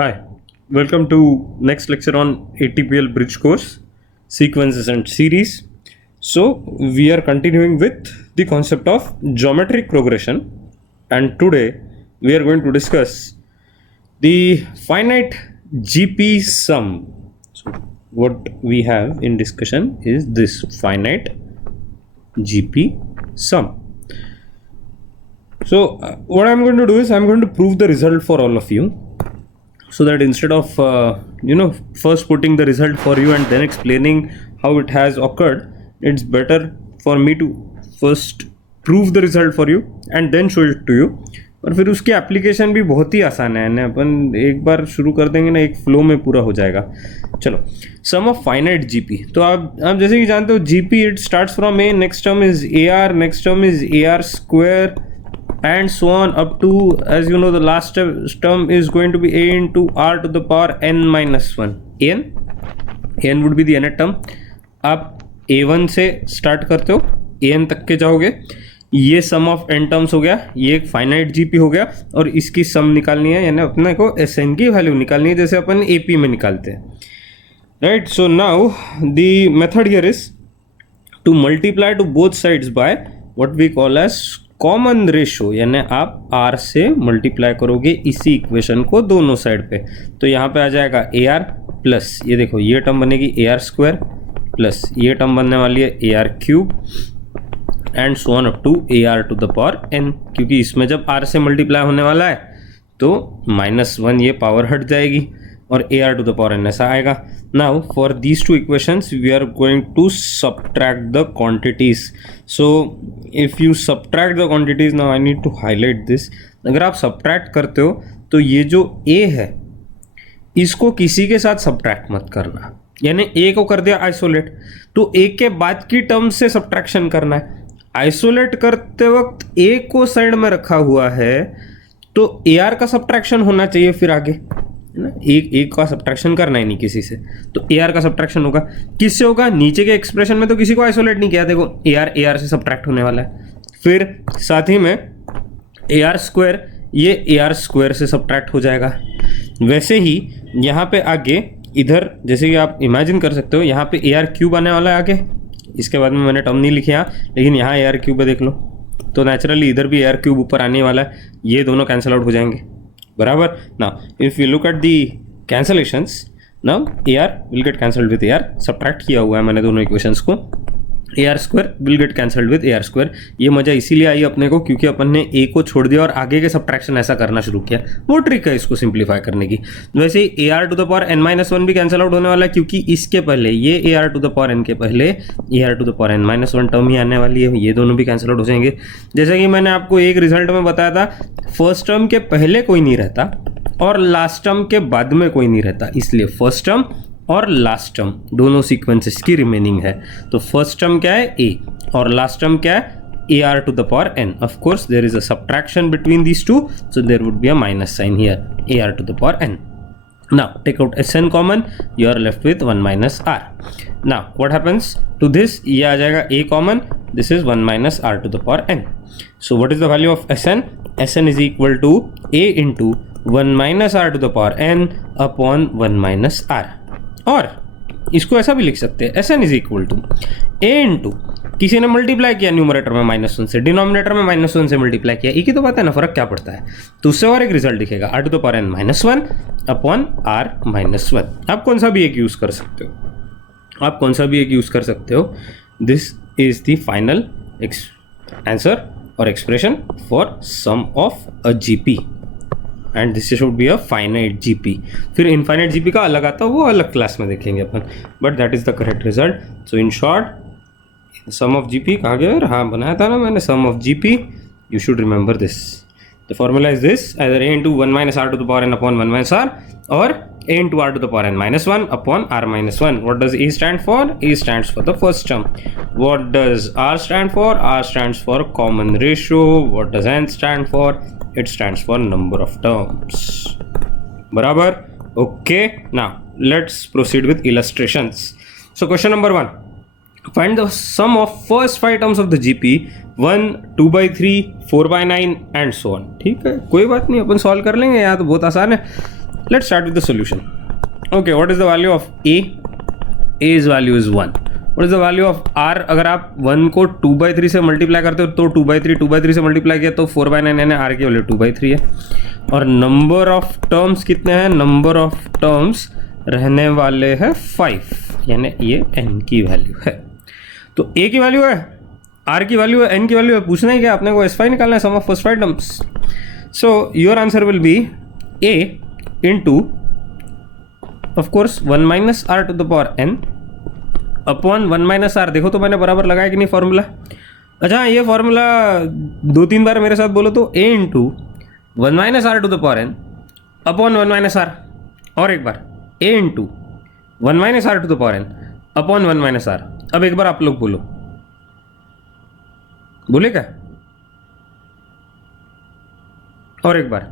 Hi, welcome to next lecture on ATPL bridge course, sequences and series. So we are continuing with the concept of geometric progression, and today we are going to discuss the finite GP sum. So what we have in discussion is this finite GP sum. So what I'm going to do is I'm going to prove the result for all of you, so that instead of first putting the result for you and then explaining how it has occurred, it's better for me to first prove the result for you and then show it to you. और फिर उसकी application भी बहुत ही आसान है ना, अपन एक बार शुरू कर देंगे ना, एक फ्लो में पूरा हो जाएगा. चलो, सम ऑफ फाइनाइट जीपी. तो आप जैसे कि जानते हो GP it starts from A, next term is A R, next term is a r square and so on up to, as you know, the last term is going to be a into r to the power n minus 1. n would be the nth term. आप a1 से start करते हो, an तक के जाओगे. ये सम of n terms हो गया, ये एक फाइनाइट जीपी हो गया, और इसकी सम निकालनी है, यानी अपने को sn की वैल्यू निकालनी है जैसे अपन ap में निकालते हैं, right. So now the method here is to multiply to both sides by what we call as common ratio, यानी आप r से मल्टीप्लाई करोगे इसी इक्वेशन को दोनों साइड पे. तो यहाँ पे आ जाएगा ए आर प्लस, ये देखो ये टर्म बनेगी ए आर स्क्वायर प्लस ये टर्म बनने वाली है a r cube and so on up to a r to the power n, क्योंकि इसमें जब r से मल्टीप्लाई होने वाला है तो -1 ये पावर हट जाएगी और a r to the power n ऐसा आएगा. Now for these two equations we are going to subtract the quantities. So if you subtract the quantities, now I need to highlight this. अगर आप subtract करते हो तो ये जो a है इसको किसी के साथ सबट्रैक्ट मत करना, यानी a को कर दिया आइसोलेट तो a के बाद की टर्म से सबट्रैक्शन करना है. आइसोलेट करते वक्त a को साइड में रखा हुआ है तो AR का सबट्रैक्शन होना चाहिए फिर आगे, है ना. एक का सबट्रैक्शन करना ही नहीं किसी से, तो AR का सबट्रैक्शन होगा. किससे होगा? नीचे के एक्सप्रेशन में तो किसी को आइसोलेट नहीं किया, देखो AR से सबट्रैक्ट होने वाला है. फिर साथ ही में AR स्क्वायर, ये AR स्क्वायर से सबट्रैक्ट हो जाएगा. वैसे ही यहाँ पे आगे इधर जैसे कि आप इमेजिन कर सकते हो, यहाँ पे AR क्यूब आने वाला है आगे. इसके बाद में मैंने टर्म नहीं लिखे यहाँ, लेकिन यहाँ AR क्यूब है देख लो, तो नेचुरली इधर भी AR क्यूब ऊपर आने वाला है. ये दोनों कैंसिल आउट हो जाएंगे, बराबर. Now if you look at the cancellations, now AR will get cancelled with AR. Subtract किया हुआ है मैंने दोनों इक्वेशंस को. AR square will get cancelled with AR square. ये मजा इसीलिए आई अपने को क्योंकि अपन ने A को छोड़ दिया और आगे के सबट्रैक्शन ऐसा करना शुरू किया. वो ट्रिक है इसको सिंप्लीफाई करने की. वैसे ही AR to the power n-1 भी कैंसिल आउट होने वाला है, क्योंकि इसके पहले ये AR to the power n के पहले AR to the power n-1 term ही आने वाली है, ये दोनों भी कैंसिल आउट हो जाएंगे. जैसा कि मैंने आपको एक रिजल्ट में बताया था, फर्स्ट टर्म के पहले कोई नहीं रहता और लास्ट टर्म के बाद में कोई नहीं रहता, इसलिए फर्स्ट टर्म और लास्ट टर्म दोनों सीक्वेंसेस की रिमेनिंग है. तो फर्स्ट टर्म क्या है a और लास्ट टर्म क्या है AR to the power n. Of course there is a subtraction between these two, so there would be a minus sign here, AR to the power n. Now take out Sn common, you are left with 1 minus r. Now what happens to this? ये आ जाएगा a common, this is 1 minus r to the power n. So what is the value of Sn? Sn is equal to a into 1 minus r to the power n upon 1 minus r. और इसको ऐसा भी लिख सकते हैं, Sn is equal to a into, किसी ने multiply किया न्यूमरेटर में -1 से, डिनोमिनेटर में -1 से मल्टीप्लाई किया, एक ही तो बात है ना, फर्क क्या पड़ता है. तो उससे और एक रिजल्ट दिखेगा r to the power n -1 upon r -1. आप कौन सा भी एक यूज कर सकते हो, this is the final answer और expression for sum of a GP, and this should be a finite GP. फिर इनफाइनाइट जीपी का अलग आता है, वो अलग क्लास में देखेंगे अपन, but that is the correct result. So in short sum of GP कहाँ गया, हाँ बनाया था ना मैंने, sum of GP, you should remember this. The formula is this, either a into 1 minus r to the power n upon 1 minus r or a into r to the power n minus 1 upon r minus 1. What does a stand for? A stands for the first term. What does r stand for? R stands for common ratio. What does n stand for? It stands for number of terms. Barabar? Okay. Now let's proceed with illustrations. So question number 1. Find the sum of first 5 terms of the GP 1, 2/3, 4/9 and so on. ठीक है, कोई बात नहीं, अपन solve कर लेंगे, यहाँ तो बहुत आसान है. Let's start with the solution. Okay, what is the value of a? A's value is 1. What is the value of r? अगर आप 1 को 2/3 से मल्टीप्लाई करते हो तो 2/3 से मल्टीप्लाई किया तो 4/9 यानी r की वैल्यू 2/3 है। और नंबर ऑफ टर्म्स कितने हैं? नंबर ऑफ टर्म्स रहने वाले हैं 5, यानी ये n की वैल्यू है। तो a की वैल्यू है, r की वैल्यू है, n की वैल्यू है, पूछना है क्या आपने को S5 निकालना है, sum of first 5 terms. So your answer will be a into of course 1 minus r to the power n upon 1 minus r। देखो तो मैंने बराबर लगाया कि नहीं फॉर्मूला? अच्छा, ये फॉर्मूला 2-3 बार मेरे साथ बोलो तो a into 1 minus r to the power n upon 1 minus r, और एक बार a into 1 minus r to the power n upon 1 minus r। अब एक बार आप लोग बोलो, बोले क्या? और एक बार,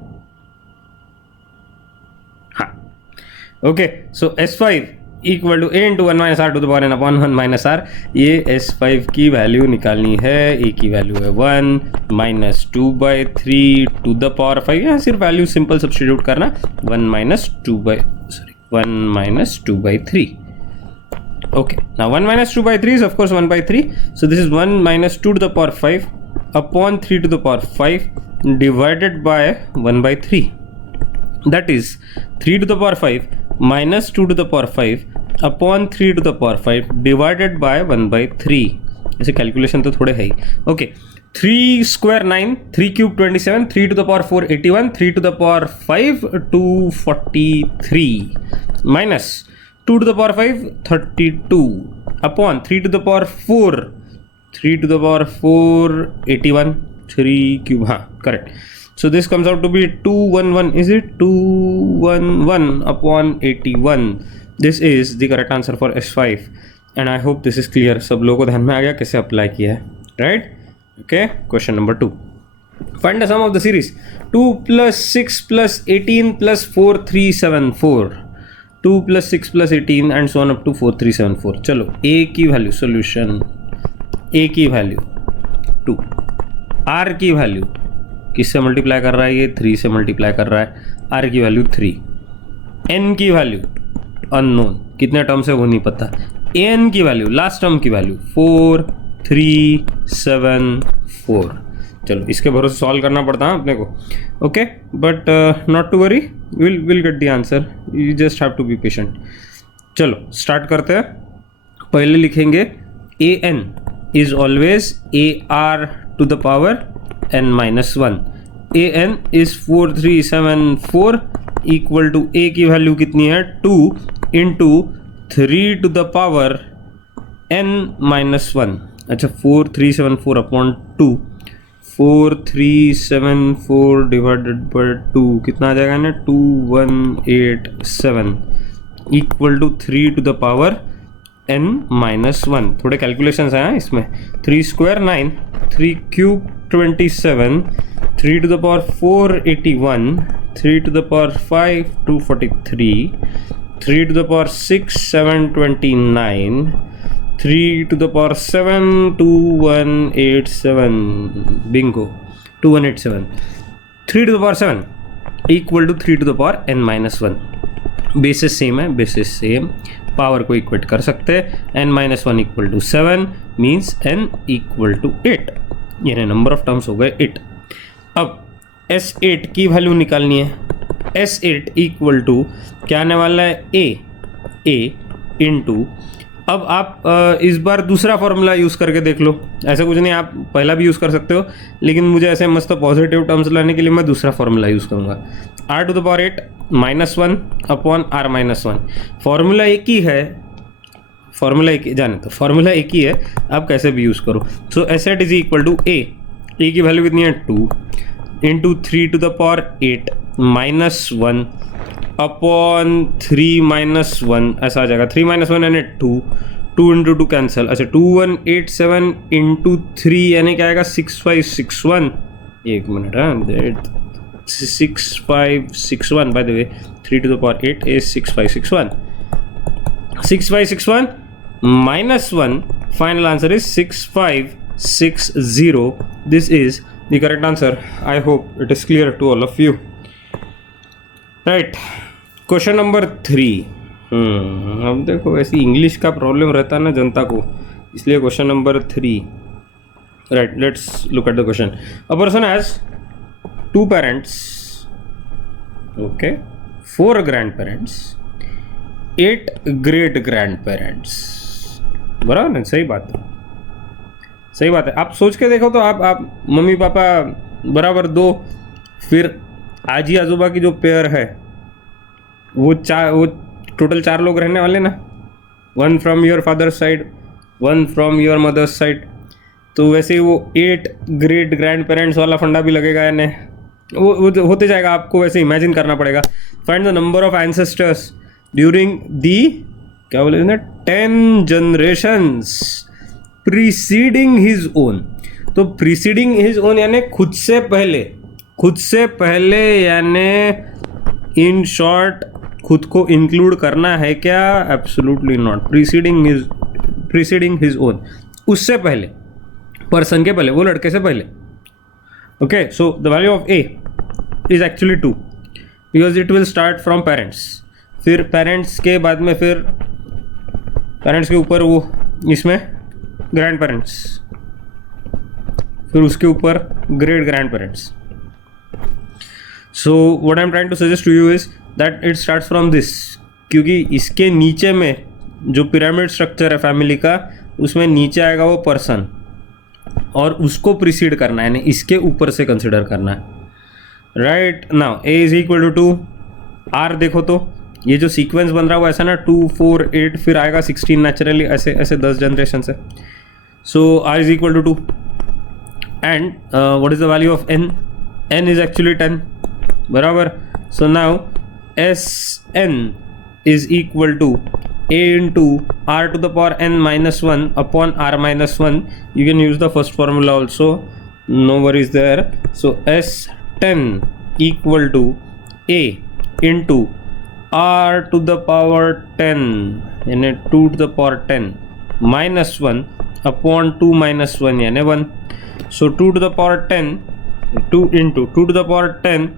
हाँ, okay. So S5 equal to a into 1 minus r to the power n upon 1 minus r। ये S5 की वैल्यू निकालनी है। a की वैल्यू है 1 माइनस 2/3 टू द पावर 5। यहाँ सिर्फ वैल्यू सिंपल सब्स्टिट्यूट करना, 1 minus 2/3। Okay, now 1 minus 2/3 is of course 1/3. So this is 1 minus 2 to the power 5 upon 3 to the power 5 divided by 1/3. That is 3 to the power 5 minus 2 to the power 5 upon 3 to the power 5 divided by 1/3. ऐसे calculation तो थोड़े है ही। Okay, 3 square 9, 3 cube 27, 3 to the power 4 81, 3 to the power 5 243 minus 2 to the power 5 32 upon 3 to the power 4 81, 3 cube, हाँ correct. So this comes out to be 211, is it? 211 upon 81. This is the correct answer for S5 and I hope this is clear. सब लोगों को ध्यान में आ गया कैसे apply किया है, right? Okay, question number 2. Find the sum of the series 2 plus 6 plus 18 plus 4374. 2 plus 6 plus 18 and so on up to 4374. चलो a की वैल्यू, सोल्यूशन a की वैल्यू 2, r की वैल्यू किससे मल्टीप्लाई कर रहा है? ये 3 से मल्टीप्लाई कर रहा है। r की वैल्यू 3, n की वैल्यू अननोन, कितने टर्म्स है वो नहीं पता। an की वैल्यू, लास्ट टर्म की वैल्यू 4 3 7 4। चलो इसके भरोसे सॉल्व करना पड़ता है अपने को, okay, but not to worry, will get the answer, you just have to be patient. चलो स्टार्ट करते हैं। पहले लिखेंगे a n is always a r to the power n minus 1। A n is 4374 equal to a की value कितनी है? 2 into 3 to the power n minus 1। अच्छा, 4374 upon 2, 4374 divided by 2 कितना आ जाएगा ना? 2187 equal to 3 to the power n minus 1। थोड़े calculations हैं इसमें। 3 square 9, 3 cube 27, 3 to the power 4 81, 3 to the power 5 243, 3 to the power 6 729, 3 to the power 7 2187, bingo, 2187। 3 to the power 7 equal to 3 to the power n minus 1। Basis same है, basis same, power को equate कर सकते हैं। n minus 1 equal to 7 means n equal to 8, यानी number of terms हो गए 8। अब S8 की वैल्यू निकालनी है। S8 इक्वल टू क्या आने वाला है? a इंटू, अब आप इस बार दूसरा फॉर्मूला यूज़ करके देख लो। ऐसा कुछ नहीं, आप पहला भी यूज़ कर सकते हो, लेकिन मुझे ऐसे मस्त पॉजिटिव टर्म्स लाने के लिए मैं दूसरा फॉर्मूला यूज़ करूँगा। r to the power 8 minus 1 upon r minus 1। Formula एक ही है, फॉर्मूला एक, जाने तो फॉर्मूला एक ही है, आप कैसे भी यूज़ करो। So S8 is equal to a की वैल्यू कितनी है? 2 into 3 to the power 8 minus 1 upon 3 minus 1, ऐसा आ जाएगा। 3 माइनस 1 यानी 2 इंटू 2 कैंसिल। अच्छा, 2187 इंटू 3 यानी क्या आएगा? 6561। एक मिनट, हाँ, 6561 by the way, 3 to the power 8 is 6561। 6561 minus 1, final answer is 6560. This is the correct answer. I hope it is clear to all of you. Right, question number 3। अब देखो वैसे English का problem रहता है ना जनता को, इसलिए question number 3। Right, let's look at the question. A person has 2 parents, okay, 4 grand parents, 8 great grand parents. बराबर ना, सही बात है, सही बात है। आप सोच के देखो तो आप मम्मी पापा बराबर 2, फिर आजी आजोबा की जो पेयर है वो टोटल 4 लोग रहने वाले ना, 1 from your father side, 1 from your mother's side. तो वैसे ही वो 8 ग्रेट ग्रैंड पेरेंट्स वाला फंडा भी लगेगा यानी वो होते जाएगा। आपको वैसे इमेजिन करना पड़ेगा। Find the number of ancestors during the, क्या बोले ना, 10 जनरेशंस प्रीसीडिंग हिज ओन। तो प्रीसीडिंग हिज ओन यानी खुद से पहले यानी इन शॉर्ट खुद को इंक्लूड करना है क्या? Absolutely not. Preceding his own, उससे पहले, पर्सन के पहले, वो लड़के से पहले। Okay, so the value of A is actually 2 because it will start from parents, फिर पेरेंट्स के बाद में फिर पेरेंट्स के ऊपर वो इसमें ग्रैंड पेरेंट्स, फिर उसके ऊपर great grand parents. So what I am trying to suggest to you is that it starts from this, क्योंकि इसके नीचे में जो पिरामिड स्ट्रक्चर है फैमिली का, उसमें नीचे आएगा वो पर्सन और उसको प्रीसीड करना है, यानी इसके ऊपर से कंसिडर करना है। Right now a is equal to 2। R देखो तो ये जो सीक्वेंस बन रहा है वो ऐसा ना 2 4 8 फिर आएगा 16 नेचुरली, ऐसे 10 जनरेशन से। So r is equal to 2 and what is the value of n? N is actually 10, बराबर। So now s n is equal to a into r to the power n minus 1 upon r minus 1. You can use the first formula also, no worries there. So S10 equal to a into r to the power 10 यानी 2 to the power 10 minus 1 upon 2 minus 1 यानी 1. So 2 to the power 10, 2 into 2 to the power 10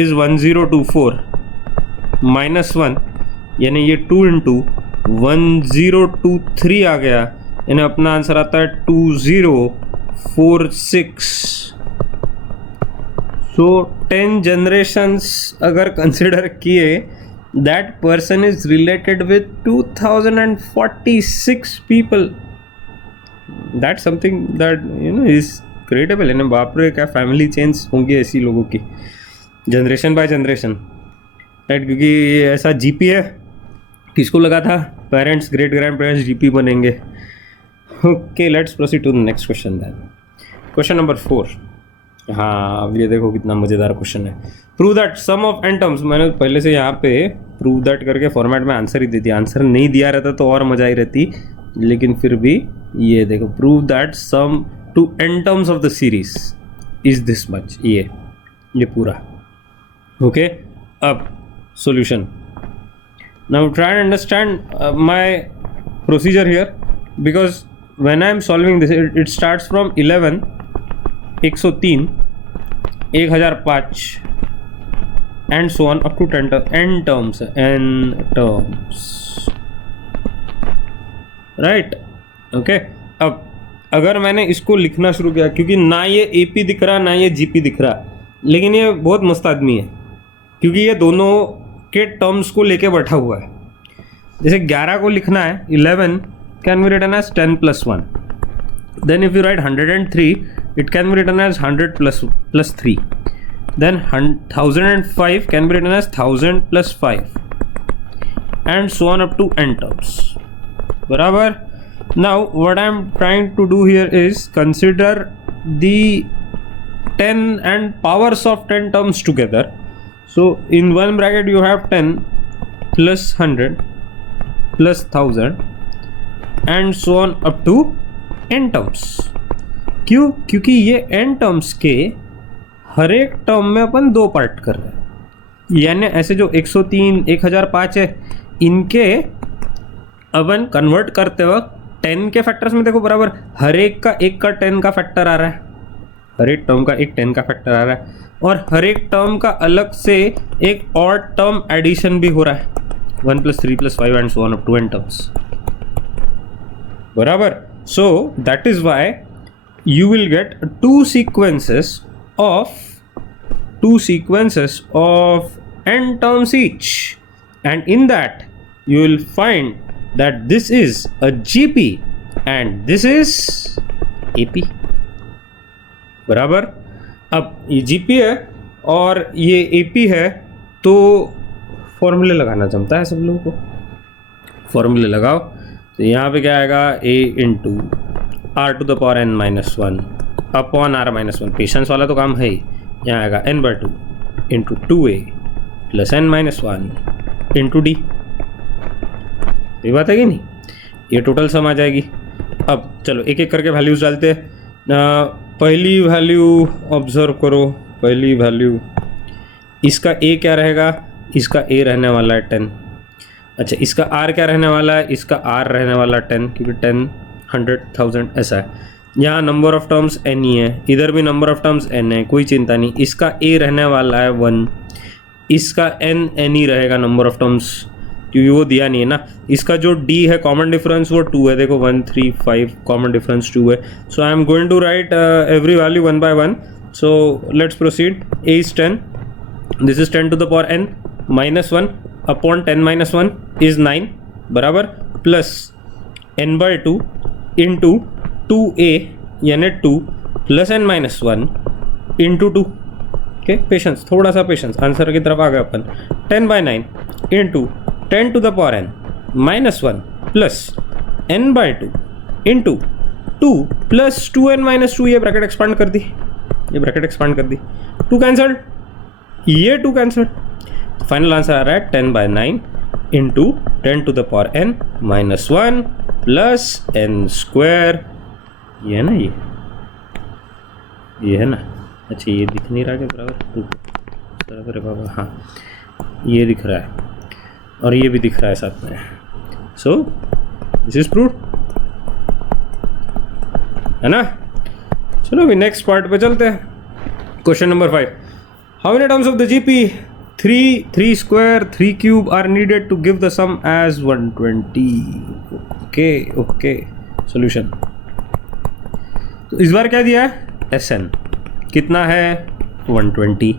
is 1024 minus 1 यानी ये 2 into 1023 आ गया, यानी अपना answer आता है 2046। So 10 generations अगर कंसिडर किए, that person is related with 2046 people. That something that you know is creatable. यानी बाप रे, क्या फैमिली चेंज होंगी ऐसी लोगों की, जनरेशन बाय जनरेशन। राइट, क्योंकि ये ऐसा जीपी है, किसको लगा था parents great grand parents GP बनेंगे। Okay, let's proceed to the next question then. Question number 4। हाँ, अब ये देखो कितना मज़ेदार क्वेश्चन है। Prove that sum of n terms, मैंने पहले से यहाँ पे प्रूव दैट करके फॉर्मेट में आंसर ही दे दिया। आंसर नहीं दिया रहता तो और मजा ही रहती, लेकिन फिर भी ये देखो, prove that sum to n terms of the series is this much, ये पूरा। ओके, अब solution. Now try and understand my procedure here, because when I am solving this, it starts from 11, 103, 1005 and so on up to n terms, right? Okay, अब अगर मैंने इसको लिखना शुरू किया, क्योंकि ना ये AP दिख रहा ना ये GP दिख रहा, लेकिन ये बहुत मस्त आदमी है क्योंकि ये दोनों के टर्म्स को लेके बैठा हुआ है। जैसे 11 को लिखना है, 11 can be written as 10 plus 1. Then if you write 103, it can be written as 100 plus 3. देन 1005 can be written as 1000 plus 5 and so on up to n terms. बराबर। Now what I am trying to do here is consider the 10 and powers of 10 terms together. So in one bracket you have 10 plus 100 plus 1000 and so on up to n terms. क्यों? क्योंकि ये n terms के हर एक term में अपन 2 part कर रहे हैं। यानी ऐसे जो 103, 1005 है, इनके अपन कन्वर्ट करते वक्त 10 के फैक्टर्स में देखो, बराबर हर एक का 1 का 10 का फैक्टर आ रहा है। हर एक टर्म का एक 10 का फैक्टर आ रहा है, और हर एक टर्म का अलग से एक और टर्म एडिशन भी हो रहा है, 1 + 3 + 5 and so on up to n terms, बराबर. So that is why you will get two sequences of n terms each, and in that you will find that this is a GP and this is AP, बराबर. अब ये GP है और ये AP है, तो फॉर्मूले लगाना जमता है सब लोगों को. फॉर्मूले लगाओ. तो यहाँ पे क्या आएगा, a into r⁻n-1 upon r-1. Patience वाला तो काम है ही. यहाँ आएगा n/2 into 2a + n-1 into d. ये बात है कि नहीं. ये टोटल सम आ जाएगी. अब चलो एक एक करके वैल्यूज डालते हैं. पहली वैल्यू ऑब्जर्व करो. पहली वैल्यू, इसका a क्या रहेगा, इसका a रहने वाला है 10. अच्छा, इसका r क्या रहने वाला है, इसका r रहने वाला 10, क्योंकि 10 100,000 ऐसा है. यहाँ नंबर ऑफ टर्म्स n ही है, इधर भी नंबर ऑफ टर्म्स n है, कोई चिंता नहीं. इसका a रहने वाला है 1, इसका n ही रहेगा नंबर ऑफ टर्म्स, क्योंकि वो दिया नहीं है ना. इसका जो d है कॉमन डिफरेंस वो 2 है. देखो 1 3 5 कॉमन डिफरेंस 2 है. So I am going to write every value 1 by 1. So let's proceed. a is 10, this is 10 to the power n -1 upon 10 - 1 is 9, बराबर, प्लस n/2 इंटू 2a यानी 2 + n-1 into 2. Okay, patience, थोड़ा सा patience. Answer की तरफ आ गए अपन. 10/9 into 10 to the power n -1 plus n/2 into 2 + 2n-2. ये bracket expand कर दी, ये ब्रैकेट एक्सपांड कर दी. 2 कैंसल्ड, ये 2 कैंसल्ड. फाइनल आंसर आ रहा है 10/9 into 10 to the power n -1 plus n². ये है ना, ये है ना. अच्छा, ये दिख नहीं रहा क्या बराबर है बाबा. हाँ, ये दिख रहा है और ये भी दिख रहा है साथ में. सो दिस इज प्रूव्ड, है ना. चलो अभी नेक्स्ट पार्ट पे चलते हैं. Question number 5. How many terms of the GP 3, 3² 3³ are needed to give the sum as 120. Okay. Solution. तो इस बार क्या दिया है, SN कितना है 120.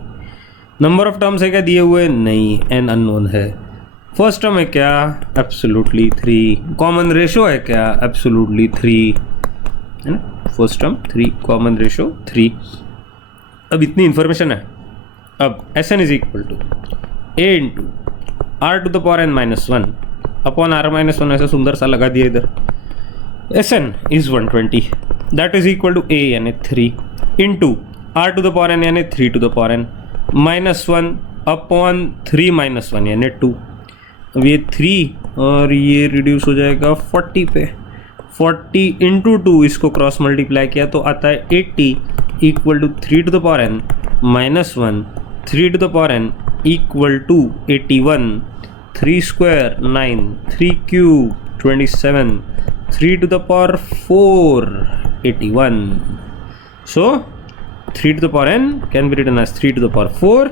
नंबर ऑफ टर्म्स है क्या दिए हुए, नहीं, n अननोन है. फर्स्ट टर्म है क्या, एब्सोल्युटली 3. कॉमन रेशो है क्या, एब्सोल्युटली 3, है ना. First term 3, common ratio 3. अब इतनी इंफॉर्मेशन है. अब SN is equal to a into r⁻n-1 upon r-1. ऐसा सुंदर सा लगा दिया इधर. SN is 120, that is equal to a यानी 3 इंटू r⁻n यानी 3 to the power n -1 upon 3 - 1 यानी 2. अब ये 3 और ये रिड्यूस हो जाएगा 40 पे. 40 इंटू 2, इसको क्रॉस मल्टीप्लाई किया तो आता है 80 equal to 3 to the power n -1. 3 to the power n equal to 81. 3² 9, 3³ 27, 3 to the power 4 81. So 3 to the power n can be written as 3 to the power 4.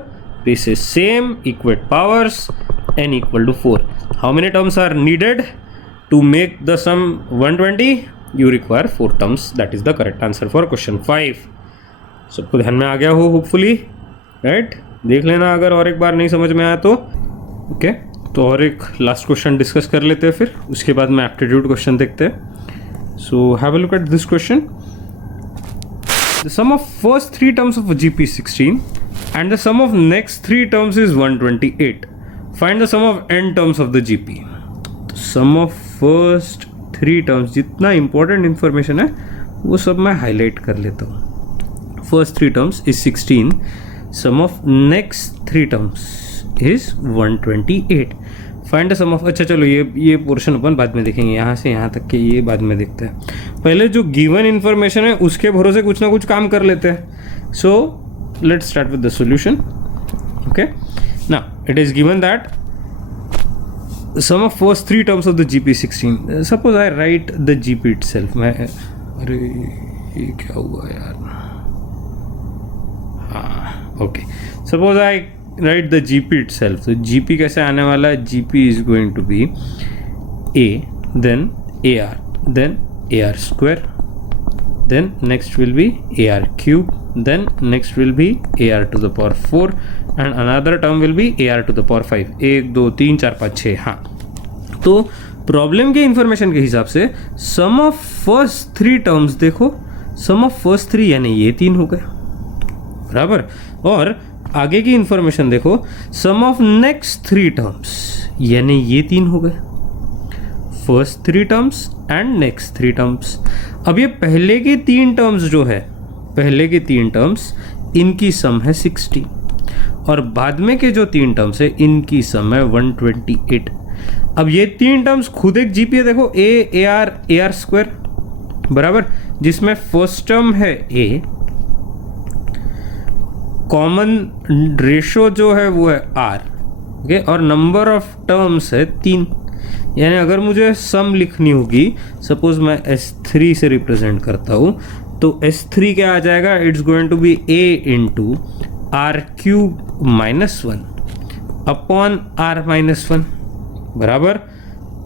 This is same equate powers, n equal to 4. How many terms are needed to make the sum 120? You require 4 terms. That is the correct answer for question 5. सबको ध्यान में आ गया हो hopefully, right. देख लेना अगर और एक बार नहीं समझ में आया तो. ओके, तो और एक लास्ट क्वेश्चन डिस्कस कर लेते हैं, फिर उसके बाद में एप्टीट्यूड क्वेश्चन देखते हैं. So have a look at this question. The sum of first 3 terms of GP 16 and the sum of next 3 terms is 128. Find the sum of n terms of the GP. Sum of first 3 terms, जितना important information है वो सब मैं highlight कर लेता हूँ. First 3 terms is 16. Sum of next 3 terms is 128. Find the sum of. अच्छा चलो ये पोर्शन अपन बाद में देखेंगे, यहाँ से यहाँ तक के ये बाद में देखते हैं. पहले जो गिवन इन्फॉर्मेशन है उसके भरोसे कुछ ना कुछ काम कर लेते हैं. So let's start with the solution. Okay, now it is given that sum of first 3 terms of the GP 16. Suppose I write the GP itself. मैं, अरे ये क्या हुआ यार, okay, suppose I write the GP itself. तो GP कैसे आने वाला है? GP is going to be a, then a r square, then next will be ar cube, then next will be ar to the power 4 and another term will be ar to the power 5. 1 2 3 4 5 6. हाँ, तो problem के information के हिसाब से सम of first 3 terms देखो, सम of first 3 यानी ये 3 हो गए बराबर, और आगे की इंफॉर्मेशन देखो, सम ऑफ नेक्स्ट 3 टर्म्स यानी ये 3 हो गए, first 3 terms and next 3 terms. अब ये पहले के 3 टर्म्स जो है, पहले के 3 टर्म्स इनकी सम है 60 और बाद में के जो 3 टर्म्स है इनकी सम है 128. अब ये 3 टर्म्स खुद एक जीपी है, देखो ए आर स्क्वायर बराबर, जिसमें फर्स्ट टर्म है ए, कॉमन रेशो जो है वो है आर, ओके, और नंबर ऑफ टर्म्स है 3. यानी अगर मुझे सम लिखनी होगी, सपोज मैं S3 से रिप्रेजेंट करता हूँ, तो S3 क्या आ जाएगा? It's going to be A into r cube minus 1 upon r minus 1 बराबर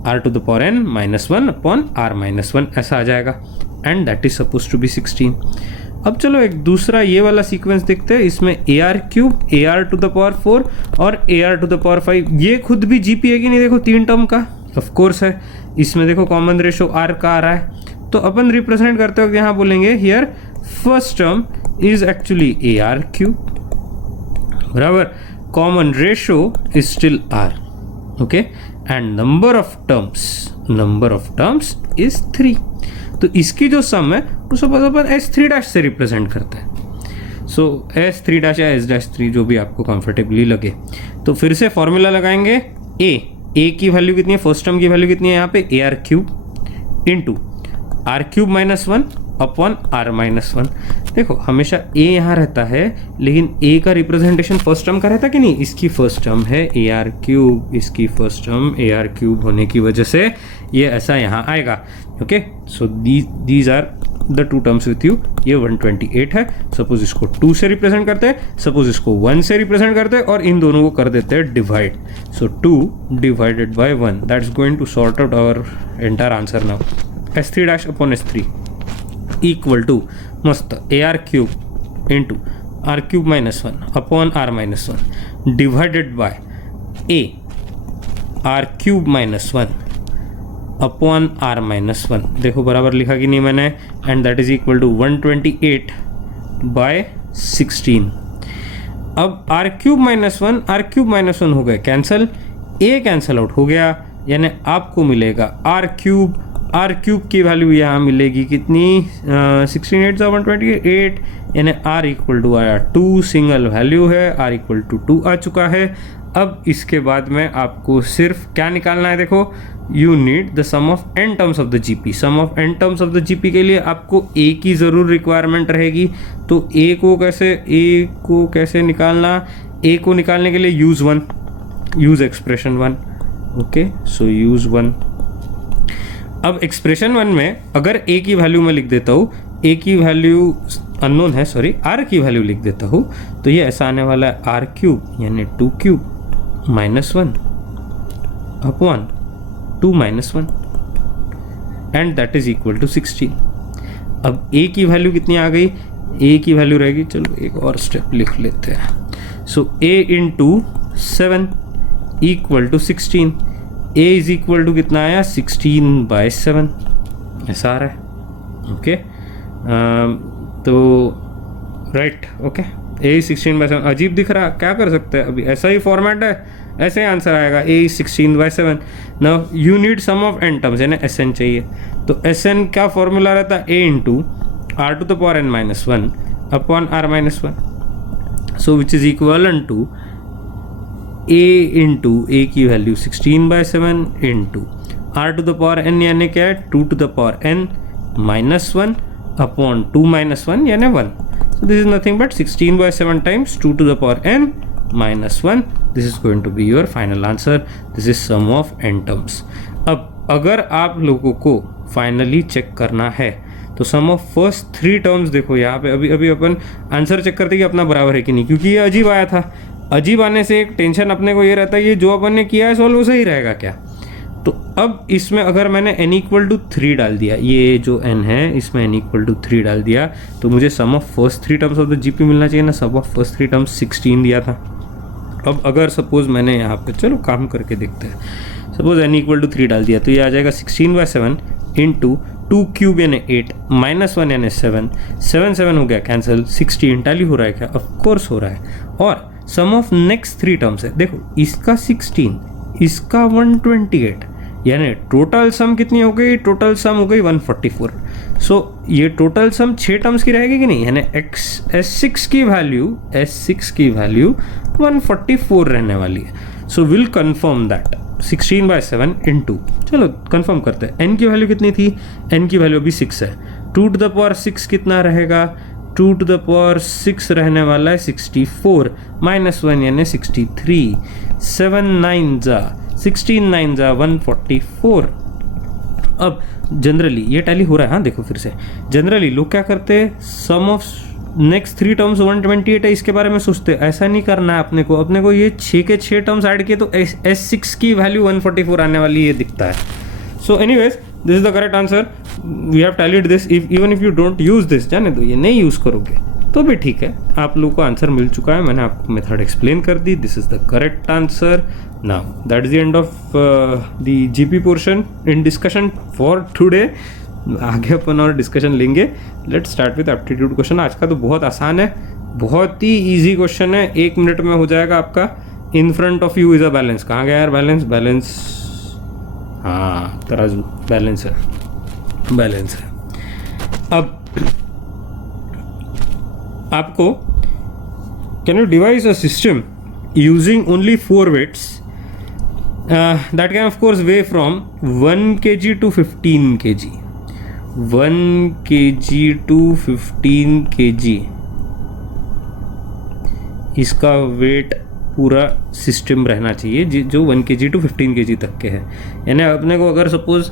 r to the power n minus 1 upon r minus 1, ऐसा आ जाएगा. And that is suppose to be 16. अब चलो एक दूसरा ये वाला सीक्वेंस देखते हैं. इसमें a r cube, a r to the power 4 और a r to the power 5, ये खुद भी जीपी है कि नहीं? देखो 3 टर्म का ऑफ कोर्स है. इसमें देखो कॉमन रेशो आर का आ रहा है, तो अपन रिप्रेजेंट करते वक्त यहाँ बोलेंगे here first term is actually a r cube बराबर, common ratio is still r, okay, and number of terms is 3. तो इसकी जो सम है उसे अपन S3' से रिप्रेजेंट करते हैं. सो S3' या S'3 जो भी आपको कंफर्टेबली लगे. तो फिर से फॉर्मूला लगाएंगे. ए की वैल्यू कितनी है? फर्स्ट टर्म की वैल्यू कितनी है यहाँ पे? A r cube into r cube minus 1 upon r minus 1. देखो हमेशा ए यहाँ रहता है, लेकिन ए का रिप्रेजेंटेशन फर्स्ट टर्म का रहता कि नहीं? इसकी फर्स्ट टर्म है ए आर क्यूब, इसकी first term a r cube होने की वजह से ये ऐसा यहाँ आएगा. Okay, so these are the 2 terms with you. ये 128 है. सपोज इसको 2 से रिप्रेजेंट करते हैं, सपोज इसको 1 से रिप्रेजेंट करते हैं, और इन दोनों को कर देते हैं divide. So 2 divided by 1, that's going to sort out our entire answer now. S3' upon S3 equal to मस्त a r cube into r cube minus 1 upon r minus 1 divided by a r cube minus 1 upon r minus 1. देखो बराबर लिखा कि नहीं मैंने? And that is equal to 128 by 16. अब are cube minus 1 हो गए कैंसिल, ए कैंसिल आउट हो गया, यानी आपको मिलेगा आर क्यूब की वैल्यू यहाँ मिलेगी कितनी? 16 8 128, यानी आर इक्वल टू आया 2, सिंगल वैल्यू है, आर इक्वल टू 2 आ चुका है. अब इसके बाद में आपको सिर्फ क्या निकालना है? देखो, you need the sum of n terms of the GP. Sum of n terms of the GP के लिए आपको a की ज़रूर रिक्वायरमेंट रहेगी. तो a को कैसे निकालना? a को निकालने के लिए use expression 1. Okay, so use 1. अब एक्सप्रेशन 1 में अगर a की वैल्यू मैं लिख देता हूँ, a की वैल्यू अननोन है, सॉरी, r की वैल्यू लिख देता हूँ, तो ये ऐसा आने वाला है आर क्यूब यानी 2 cube minus 1 upon 2 minus 1 and that is equal to 16. अब a की वैल्यू कितनी आ गई? a की वैल्यू रहेगी, चलो एक और स्टेप लिख लेते हैं. So a into 7 equal to 16. a is equal to कितना आया? 16/7, ऐसा आ रहा है. ओके, तो राइट, ओके, a 16/7 अजीब दिख रहा, क्या कर सकते हैं? अभी ऐसा ही फॉर्मेट है, ऐसे ही आंसर आएगा. a 16/7. Now you need sum of n terms, यानी Sn चाहिए. तो Sn क्या फॉर्मूला रहता है? a into r to the power n minus 1 upon r minus 1. So which is equal to a into a की value 16/7 into r to the power n यानी क्या है? 2 to the power n minus 1 upon 2 minus 1 यानी 1. So this is nothing but 16/7 times 2 to the power n minus 1. This is going to be your final answer. This is sum of n terms. अब अगर आप लोगों को finally check करना है तो सम of first 3 terms देखो यहाँ पे, अभी अभी अपन आंसर चेक करते कि अपना बराबर है कि नहीं, क्योंकि ये अजीब आया था। अजीब आने से एक टेंशन अपने को ये रहता है, ये जो अपन ने किया है सॉल्व वो सही रहेगा क्या। तो अब इसमें अगर मैंने n इक्वल टू 3 डाल दिया, ये जो n है इसमें n इक्वल टू 3 डाल दिया, तो मुझे sum of first 3 terms of the GP मिलना चाहिए ना। सम ऑफ फर्स्ट 3 टर्म्स 16 दिया था। अब अगर सपोज मैंने यहाँ पे, चलो काम करके देखते हैं, सपोज n इक्वल टू 3 डाल दिया तो ये आ जाएगा 16/7 इंटू 2 क्यूब यानी 8 -1 यानी 7, 7 7 हो गया कैंसिल, 16 टैली हो रहा है क्या, ऑफकोर्स हो रहा है। और सम ऑफ नेक्स्ट 3 टर्म्स है, देखो इसका 16, इसका 128, यानी टोटल सम कितनी हो गई, टोटल सम हो गई 144। सो ये टोटल सम 6 टर्म्स की रहेगी कि नहीं, यानी S6 की वैल्यू 144 रहने वाली है। So will confirm that 16/7 into, चलो कंफर्म करते हैं, n की वैल्यू कितनी थी, n की वैल्यू अभी 6 है, 2 टू द पावर 6 कितना रहेगा, 2 टू द पावर 6 रहने वाला है 64 -1 यानी 63, 7 9 जा 16 9 जा 144। अब जनरली ये टैली हो रहा है, हाँ देखो फिर से, जनरली लोग क्या करते हैं, सम ऑफ नेक्स्ट 3 टर्म्स 128 है इसके बारे में सोचते हैं। ऐसा नहीं करना है अपने को ये 6 के 6 टर्म्स ऐड किए तो S6 की वैल्यू 144 आने वाली ये दिखता है। So anyways this is the correct answer, we have tallied this. Even if you don't use this, जाने दो, ये नहीं यूज करोगे तो भी ठीक है, आप लोगों को आंसर मिल चुका है, मैंने आपको मेथड एक्सप्लेन कर दी। This is the correct answer. Now that is the end of the GP portion in discussion for today. आगे अपन और डिस्कशन लेंगे। Let's start with aptitude question. आज का तो बहुत आसान है, बहुत ही इजी क्वेश्चन है, 1 मिनट में हो जाएगा आपका। In front of you is a balance, कहाँ गया यार बैलेंस, हाँ तराजू, बैलेंस है। अब आपको, can you device a system using only 4 weights that can of course weigh from 1 kg to 15 kg, 1 kg to 15 kg, इसका वेट पूरा सिस्टम रहना चाहिए जो 1 kg to 15 kg तक के है। यानी अपने को अगर सपोज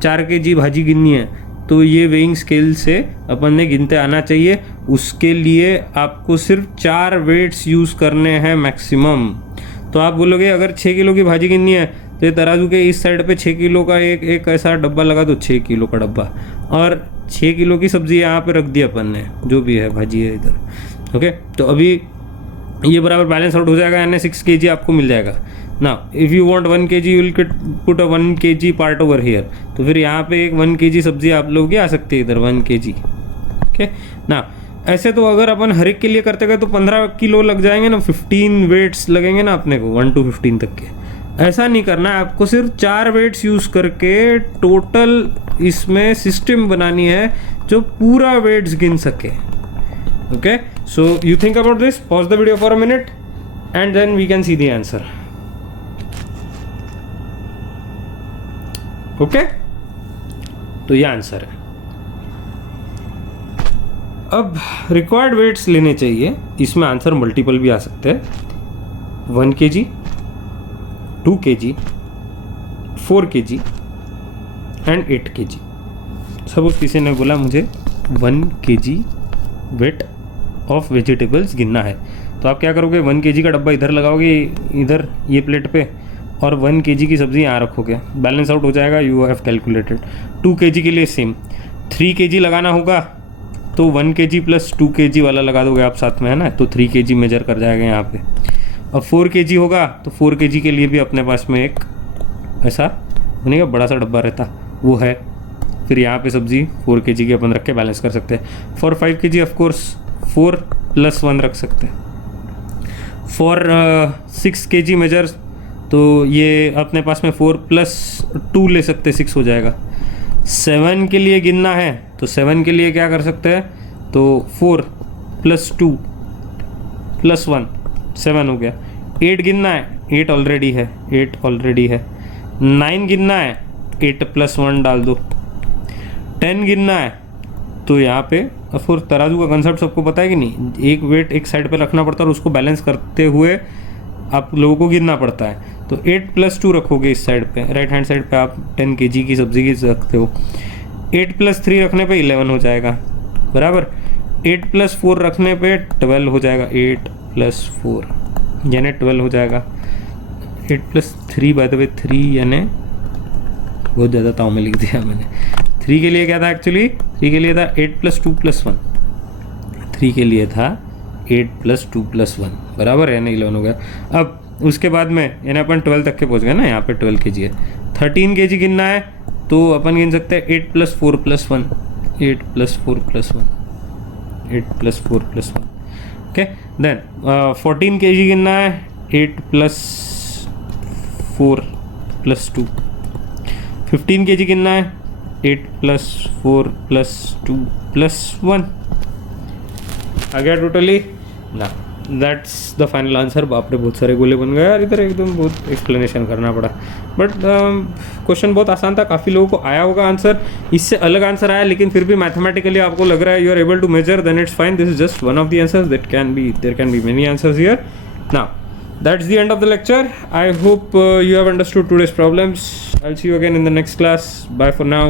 4 kg भाजी गिननी है तो ये वेइंग स्केल से अपन ने गिनते आना चाहिए। उसके लिए आपको सिर्फ 4 वेट्स यूज़ करने हैं मैक्सिमम। तो आप बोलोगे अगर 6 किलो की भाजी गिननी है तो ये तराजू के इस साइड पे 6 किलो का एक ऐसा डब्बा लगा दो, 6 किलो का डब्बा, और 6 किलो की सब्जी यहाँ पे रख दी अपन ने, जो भी है भाजी है इधर। ओके, तो अभी ये बराबर बैलेंस आउट हो जाएगा, यानी 6 kg आपको मिल जाएगा। ना if you want 1 kg you will put a 1 kg part over here, तो फिर यहाँ पे एक 1 kg सब्जी आप लोग आ सकती है इधर 1 kg। ओके ना, ऐसे तो अगर अपन हर एक के लिए करते गए तो 15 किलो लग जाएंगे ना, 15 वेट्स लगेंगे ना अपने को 1 to 15 तक के। ऐसा नहीं करना है, आपको सिर्फ 4 वेट्स यूज़ करके टोटल इसमें सिस्टम बनानी है जो पूरा वेट्स गिन सके। Okay, so you think about this, pause the video for a minute and then we can see the answer. Okay, तो ये आंसर है। अब रिक्वायर्ड वेट्स लेने चाहिए, इसमें आंसर मल्टीपल भी आ सकते हैं। 1 kg, 2 kg, 4 kg and 8 kg। Suppose किसी ने बोला मुझे 1 kg वेट ऑफ वेजिटेबल्स गिनना है, तो आप क्या करोगे, 1 kg का डब्बा इधर लगाओगे, इधर ये प्लेट पे, और 1 kg की सब्जी यहाँ रखोगे, बैलेंस आउट हो जाएगा। You have calculated. 2 kg के लिए सेम, 3 kg लगाना होगा तो 1 kg प्लस 2 kg वाला लगा दोगे आप साथ में, है ना, तो 3 kg मेजर कर जाएगा यहाँ पे। अब 4 kg होगा तो 4 kg के लिए भी अपने पास में एक ऐसा बनेगा, बड़ा सा डब्बा रहता वो है। फिर यहाँ पे सब्जी 4 kg की अपन रख के बैलेंस कर सकते हैं। फॉर 5 kg ऑफकोर्स 4 + 1 रख सकते हैं। फॉर 6 kg मेजर्स तो ये अपने पास में 4 + 2 ले सकते हैं, 6 हो जाएगा। 7 के लिए गिनना है तो 7 के लिए क्या कर सकते हैं, तो 4 + 2 + 1 7 हो गया। 8 गिनना है, 8 ऑलरेडी है, 8 ऑलरेडी है। 9 गिनना है, 8 + 1 डाल दो। 10 गिनना है तो यहाँ पे ऑफकोर्स तराजू का कंसेप्ट सबको पता है कि नहीं, एक वेट एक साइड पे रखना पड़ता है और उसको बैलेंस करते हुए आप लोगों को गिनना पड़ता है। तो 8 + 2 रखोगे इस साइड पे, राइट हैंड साइड पे आप 10 kg की सब्जी की रखते हो। 8 + 3 रखने पे 11 हो जाएगा, बराबर। 8 + 4 रखने पे 12 हो जाएगा, 8 + 4 यानी 12 हो जाएगा। 8 + 3 बाय द वे 3 यानी बहुत ज़्यादा ताव में लिख दिया मैंने। 3 के लिए क्या था एक्चुअली, 3 के लिए था 8 + 2 + 1, 3 के लिए था 8 + 2 + 1, बराबर है ना, 11 हो गया। अब उसके बाद में यानी अपन 12 तक के पहुंच गए ना, यहाँ पे 12 kg है। 13 kg गिनना है तो अपन गिन सकते हैं 8 + 4 + 1, 8 + 4 + 1, 8 + 4 + 1, ओके। देन 14 kg गिनना है, 8 + 4 + 2। 15 kg गिनना है, 8 + 4 + 2 + 1 आ गया टोटली ना। That's the final answer. बाप रे बहुत सारे गोले बन गए यार, इधर एकदम बहुत एक्सप्लेनेशन करना पड़ा, बट क्वेश्चन बहुत आसान था, काफ़ी लोगों को आया होगा आंसर। इससे अलग आंसर आया लेकिन फिर भी मैथमेटिकली आपको लग रहा है you are able to measure, then it's fine. This is just one of the answers, that can be, there can be many answers here. Now that's the end of the lecture. I hope you have understood today's problems. I'll see you again in the next class. Bye for now.